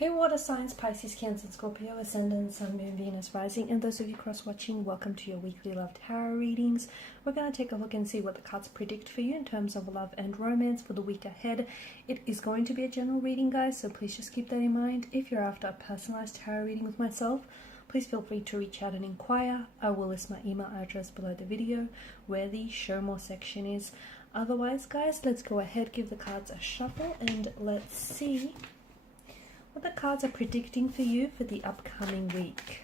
Hey water signs, Pisces, Cancer, Scorpio, Ascendant, Sun, Moon, Venus, Rising, and those of you cross-watching, welcome to your weekly love tarot readings. We're going to take a look and see what the cards predict for you in terms of love and romance for the week ahead. It is going to be a general reading, guys, so please just keep that in mind. If you're after a personalized tarot reading with myself, please feel free to reach out and inquire. I will list my email address below the video where the show more section is. Otherwise, guys, let's go ahead, give the cards a shuffle, and let's see what the cards are predicting for you for the upcoming week.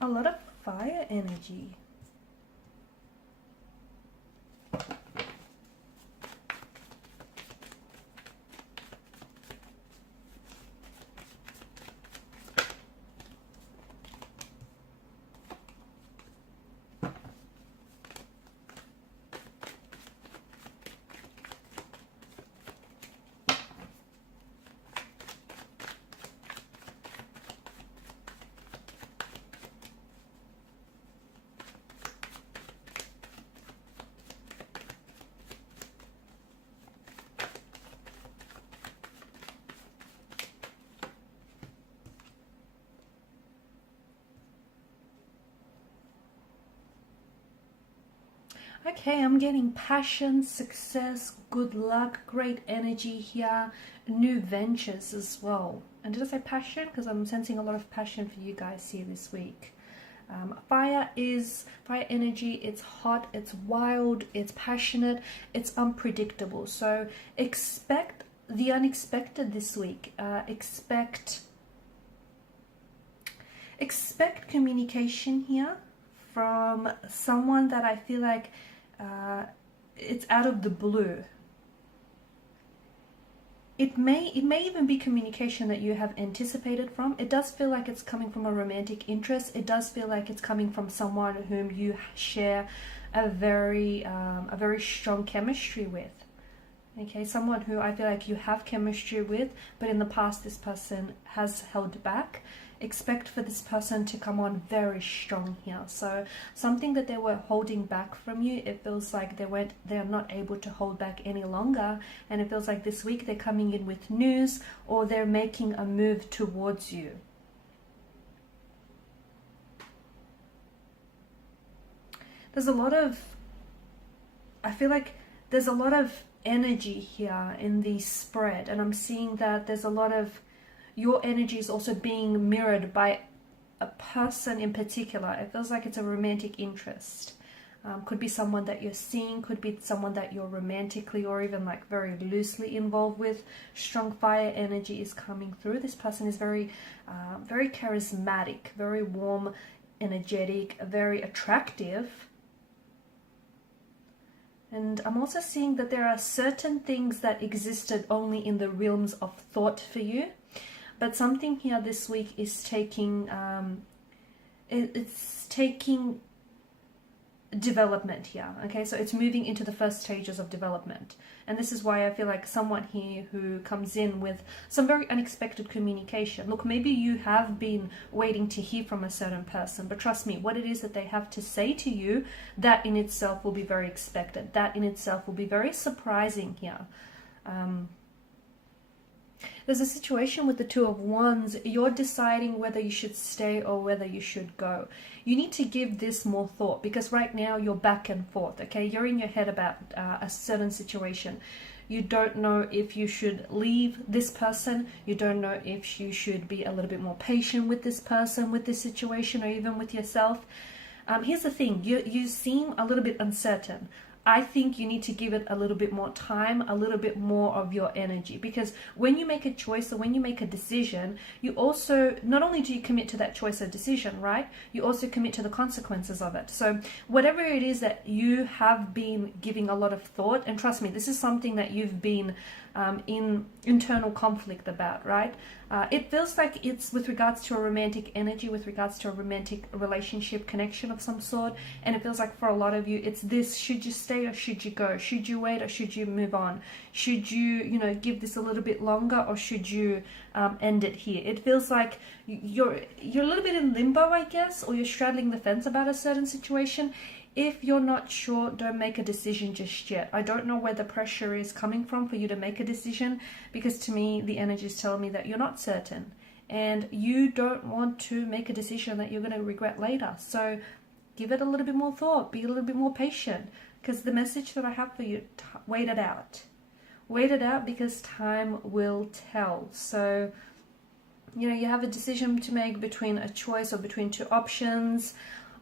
A lot of fire energy. Okay, I'm getting passion, success, good luck, great energy here, new ventures as well. And did I say passion? Because I'm sensing a lot of passion for you guys here this week. Fire energy. It's hot, it's wild, it's passionate, it's unpredictable. So expect the unexpected this week. Expect communication here from someone that I feel like it's out of the blue. It may even be communication that you have anticipated from. It does feel like it's coming from a romantic interest. It does feel like it's coming from someone whom you share a very strong chemistry with. Okay, someone who I feel like you have chemistry with, but in the past this person has held back. Expect for this person to come on very strong here. So something that they were holding back from you, it feels like they're not able to hold back any longer, and it feels like this week they're coming in with news, or they're making a move towards you. There's a lot of, I feel like there's a lot of energy here in the spread, and I'm seeing that there's a lot of your energy is also being mirrored by a person in particular. It feels like it's a romantic interest. Could be someone that you're seeing, could be someone that you're romantically or even like very loosely involved with. Strong fire energy is coming through. This person is very charismatic, very warm, energetic, very attractive. And I'm also seeing that there are certain things that existed only in the realms of thought for you. But something here this week is taking, it's taking development here, okay? So it's moving into the first stages of development. And this is why I feel like someone here who comes in with some very unexpected communication. Look, maybe you have been waiting to hear from a certain person, but trust me, what it is that they have to say to you, that in itself will be very expected. That in itself will be very surprising here. There's a situation with the Two of Wands. You're deciding whether you should stay or whether you should go. You need to give this more thought, because right now you're back and forth, okay? You're in your head about a certain situation. You don't know if you should leave this person. You don't know if you should be a little bit more patient with this person, with this situation, or even with yourself. Here's the thing. You seem a little bit uncertain. I think you need to give it a little bit more time, a little bit more of your energy, because when you make a choice or when you make a decision, you also, not only do you commit to that choice or decision, right? You also commit to the consequences of it. So whatever it is that you have been giving a lot of thought, and trust me, this is something that you've been in internal conflict about, right? It feels like it's with regards to a romantic energy, with regards to a romantic relationship connection of some sort. And it feels like for a lot of you, it's this: should you stay or should you go? Should you wait or should you move on? Should you, give this a little bit longer, or should you end it here? It feels like you're a little bit in limbo, I guess, or you're straddling the fence about a certain situation. If you're not sure, don't make a decision just yet. I don't know where the pressure is coming from for you to make a decision, because to me, the energy is telling me that you're not certain and you don't want to make a decision that you're going to regret later. So give it a little bit more thought, be a little bit more patient, because the message that I have for you, wait it out. Wait it out, because time will tell. So, you have a decision to make between a choice or between two options.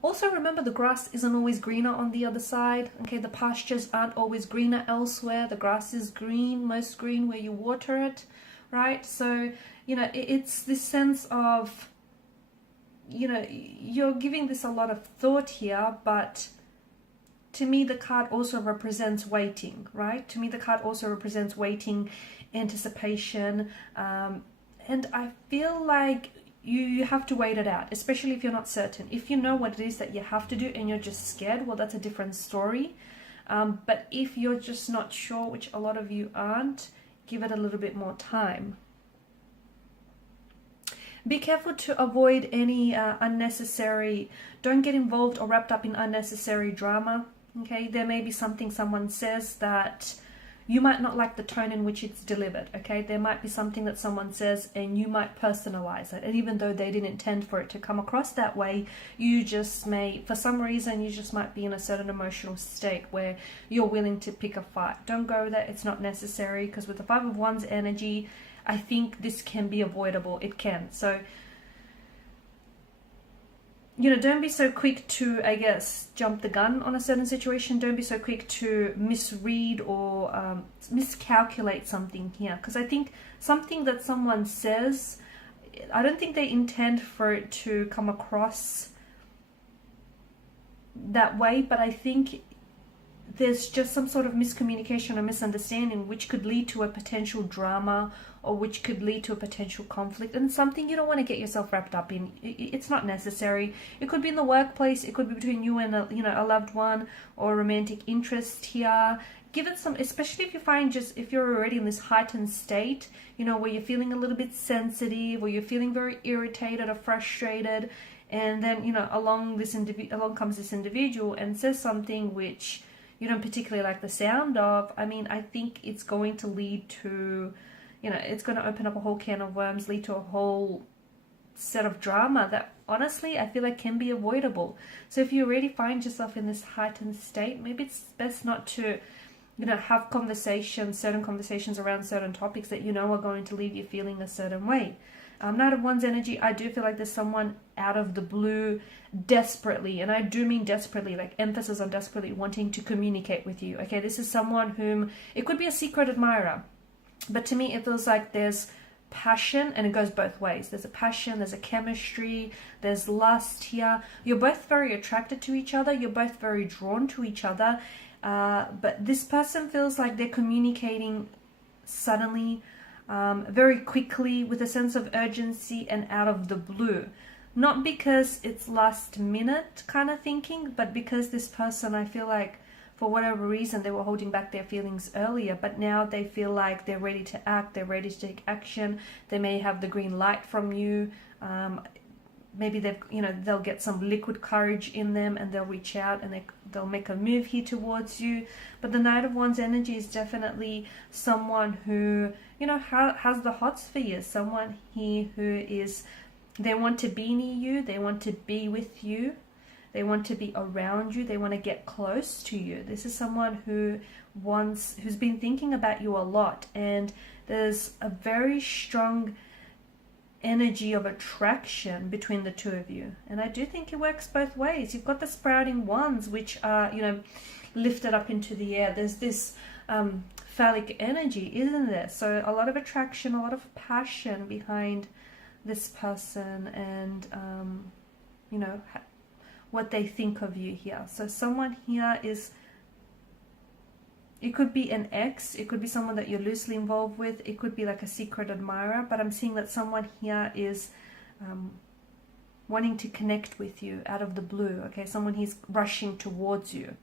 Also, remember, the grass isn't always greener on the other side. Okay, the pastures aren't always greener elsewhere. The grass is green, most green where you water it, right? So, it's this sense of, you're giving this a lot of thought here, but to me, the card also represents waiting, right? To me, the card also represents waiting, anticipation, and I feel like you have to wait it out, especially if you're not certain. If you know what it is that you have to do and you're just scared, well, that's a different story. But if you're just not sure, which a lot of you aren't, give it a little bit more time. Be careful to avoid any unnecessary, don't get involved or wrapped up in unnecessary drama. Okay, there may be something someone says that you might not like the tone in which it's delivered. Okay, there might be something that someone says and you might personalize it, and even though they didn't intend for it to come across that way, you just may, for some reason, you just might be in a certain emotional state where you're willing to pick a fight. Don't go there, it's not necessary, because with the Five of Wands energy, I think this can be avoidable. It can. So, don't be so quick to, I guess, jump the gun on a certain situation. Don't be so quick to misread or miscalculate something here. Because I think something that someone says, I don't think they intend for it to come across that way, but I think there's just some sort of miscommunication or misunderstanding which could lead to a potential drama, or which could lead to a potential conflict, and something you don't want to get yourself wrapped up in. It's not necessary. It could be in the workplace, it could be between you and a loved one, or a romantic interest here. Give it some, especially if you find, if you're already in this heightened state, where you're feeling a little bit sensitive, or you're feeling very irritated or frustrated, and then along comes this individual and says something which you don't particularly like the sound of. I mean, I think it's going to lead to, it's going to open up a whole can of worms, lead to a whole set of drama that honestly I feel like can be avoidable. So if you already find yourself in this heightened state, maybe it's best not to, have certain conversations around certain topics that are going to leave you feeling a certain way. Knight of Wands energy, I do feel like there's someone out of the blue desperately, and I do mean desperately, like emphasis on desperately, wanting to communicate with you. Okay, this is someone whom, it could be a secret admirer, but to me it feels like there's passion, and it goes both ways. There's a passion, there's a chemistry, there's lust here. You're both very attracted to each other, you're both very drawn to each other, but this person feels like they're communicating suddenly, very quickly, with a sense of urgency and out of the blue. Not because it's last minute kind of thinking, but because this person, I feel like, for whatever reason, they were holding back their feelings earlier, but now they feel like they're ready to act, they're ready to take action. They may have the green light from you. Maybe they'll get some liquid courage in them, and they'll reach out and they'll make a move here towards you. But the Knight of Wands energy is definitely someone who, has the hots for you. Someone here who is, they want to be near you, they want to be with you, they want to be around you, they want to get close to you. This is someone who's been thinking about you a lot, and there's a very strong energy of attraction between the two of you. And I do think it works both ways. You've got the sprouting wands, which are, lifted up into the air. There's this phallic energy, isn't there? So a lot of attraction, a lot of passion behind this person, and what they think of you here. So someone here is It could be an ex, it could be someone that you're loosely involved with, it could be like a secret admirer, but I'm seeing that someone here is wanting to connect with you out of the blue, okay? Someone who's rushing towards you.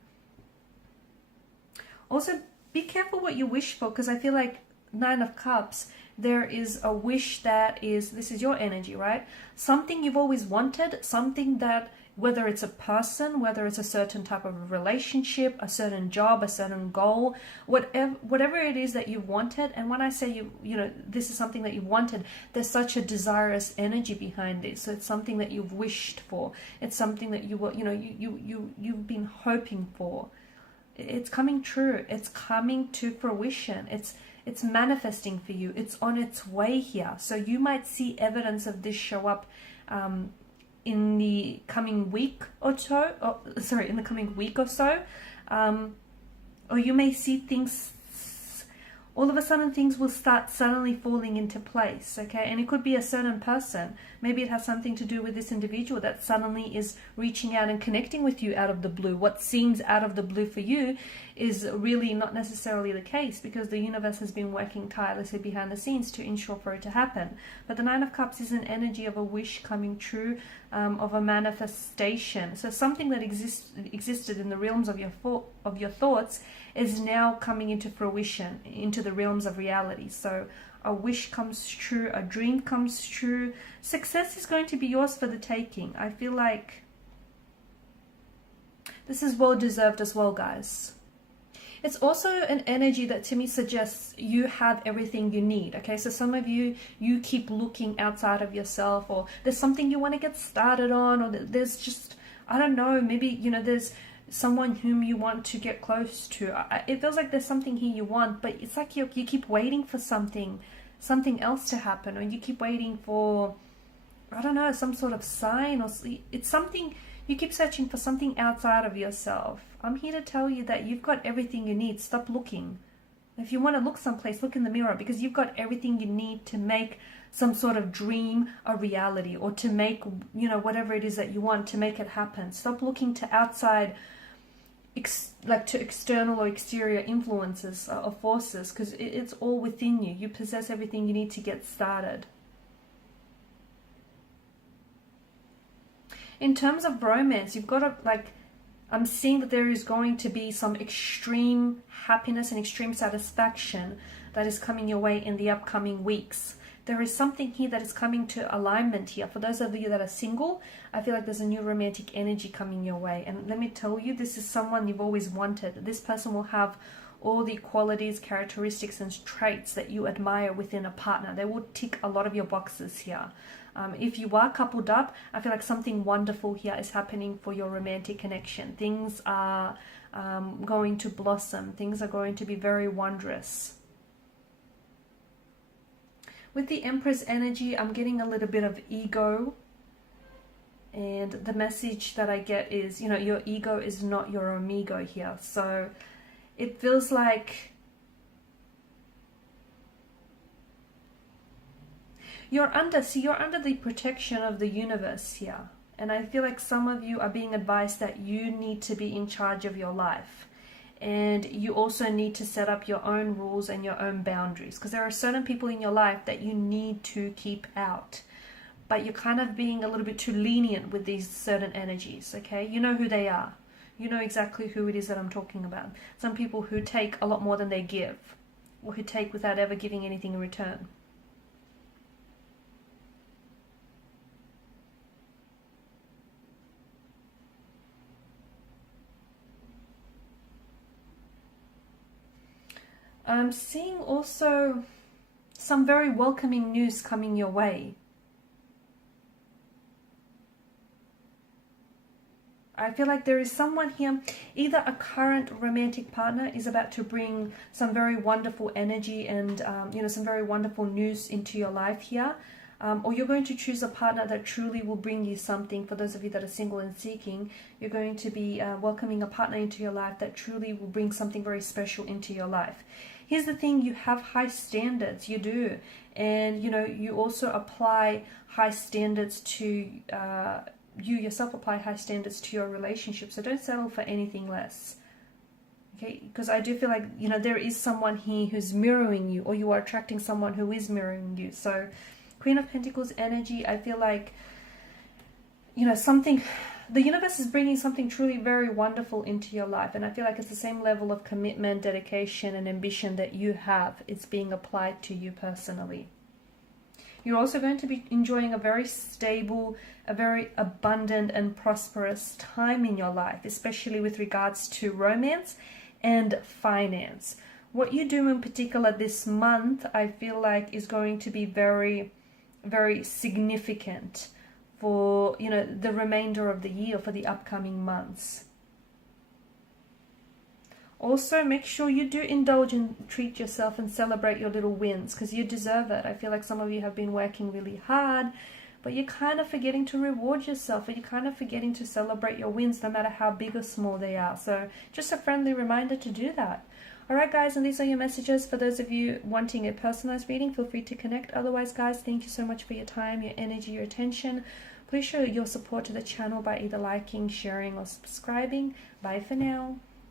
Also, be careful what you wish for, because I feel like Nine of Cups, there is a wish that is, this is your energy, right? Something you've always wanted, something that, whether it's a person, whether it's a certain type of relationship, a certain job, a certain goal, whatever it is that you wanted. And when I say you know, this is something that you wanted, there's such a desirous energy behind this. So it's something that you've wished for. It's something that you've been hoping for. It's coming true. It's coming to fruition. It's manifesting for you. It's on its way here. So you might see evidence of this show up in the coming week or so. In the coming week or so. Or you may see things, all of a sudden things will start suddenly falling into place, okay? And it could be a certain person. Maybe it has something to do with this individual that suddenly is reaching out and connecting with you out of the blue. What seems out of the blue for you is really not necessarily the case, because the universe has been working tirelessly behind the scenes to ensure for it to happen. But the Nine of Cups is an energy of a wish coming true, of a manifestation. So something that existed in the realms of your thoughts is now coming into fruition, into the realms of reality. So a wish comes true, a dream comes true. Success is going to be yours for the taking. I feel like this is well deserved as well, guys. It's also an energy that to me suggests you have everything you need, okay? So some of you keep looking outside of yourself, or there's something you want to get started on, or there's just, I don't know, maybe, you know, there's someone whom you want to get close to. It feels like there's something here you want, but it's like you keep waiting for something else to happen, or you keep waiting for, I don't know, some sort of sign, or it's something, you keep searching for something outside of yourself. I'm here to tell you that you've got everything you need. Stop looking. If you want to look someplace, look in the mirror, because you've got everything you need to make some sort of dream a reality, or to make, you know, whatever it is that you want, to make it happen. Stop looking to outside, like to external or exterior influences or forces, because it's all within you. You possess everything you need to get started. In terms of romance, you've got to, like, I'm seeing that there is going to be some extreme happiness and extreme satisfaction that is coming your way in the upcoming weeks. There is something here that is coming to alignment here. For those of you that are single, I feel like there's a new romantic energy coming your way. And let me tell you, this is someone you've always wanted. This person will have all the qualities, characteristics, and traits that you admire within a partner. They will tick a lot of your boxes here. If you are coupled up, I feel like something wonderful here is happening for your romantic connection. Things are going to blossom. Things are going to be very wondrous. With the Empress energy, I'm getting a little bit of ego. And the message that I get is, you know, your ego is not your amigo here. So it feels like you're under the protection of the universe here. And I feel like some of you are being advised that you need to be in charge of your life. And you also need to set up your own rules and your own boundaries, because there are certain people in your life that you need to keep out. But you're kind of being a little bit too lenient with these certain energies, okay? You know who they are. You know exactly who it is that I'm talking about. Some people who take a lot more than they give, or who take without ever giving anything in return. I'm seeing also some very welcoming news coming your way. I feel like there is someone here, either a current romantic partner is about to bring some very wonderful energy and you know, some very wonderful news into your life here. Or you're going to choose a partner that truly will bring you something. For those of you that are single and seeking, you're going to be welcoming a partner into your life that truly will bring something very special into your life. Here's the thing, you have high standards, you do. And, you know, you also apply high standards to, you yourself apply high standards to your relationship. So don't settle for anything less. Okay, because I do feel like, you know, there is someone here who's mirroring you, or you are attracting someone who is mirroring you. So Queen of Pentacles energy, I feel like, you know, something, the universe is bringing something truly very wonderful into your life. And I feel like it's the same level of commitment, dedication, and ambition that you have. It's being applied to you personally. You're also going to be enjoying a very stable, a very abundant and prosperous time in your life, especially with regards to romance and finance. What you do in particular this month, I feel like, is going to be very, very significant for, you know, the remainder of the year, for the upcoming months. Also, make sure you do indulge and treat yourself and celebrate your little wins, because you deserve it. I feel like some of you have been working really hard, but you're kind of forgetting to reward yourself, or you're kind of forgetting to celebrate your wins, no matter how big or small they are. So just a friendly reminder to do that. Alright guys, and these are your messages. For those of you wanting a personalized reading, feel free to connect. Otherwise guys, thank you so much for your time, your energy, your attention. Please show your support to the channel by either liking, sharing, or subscribing. Bye for now.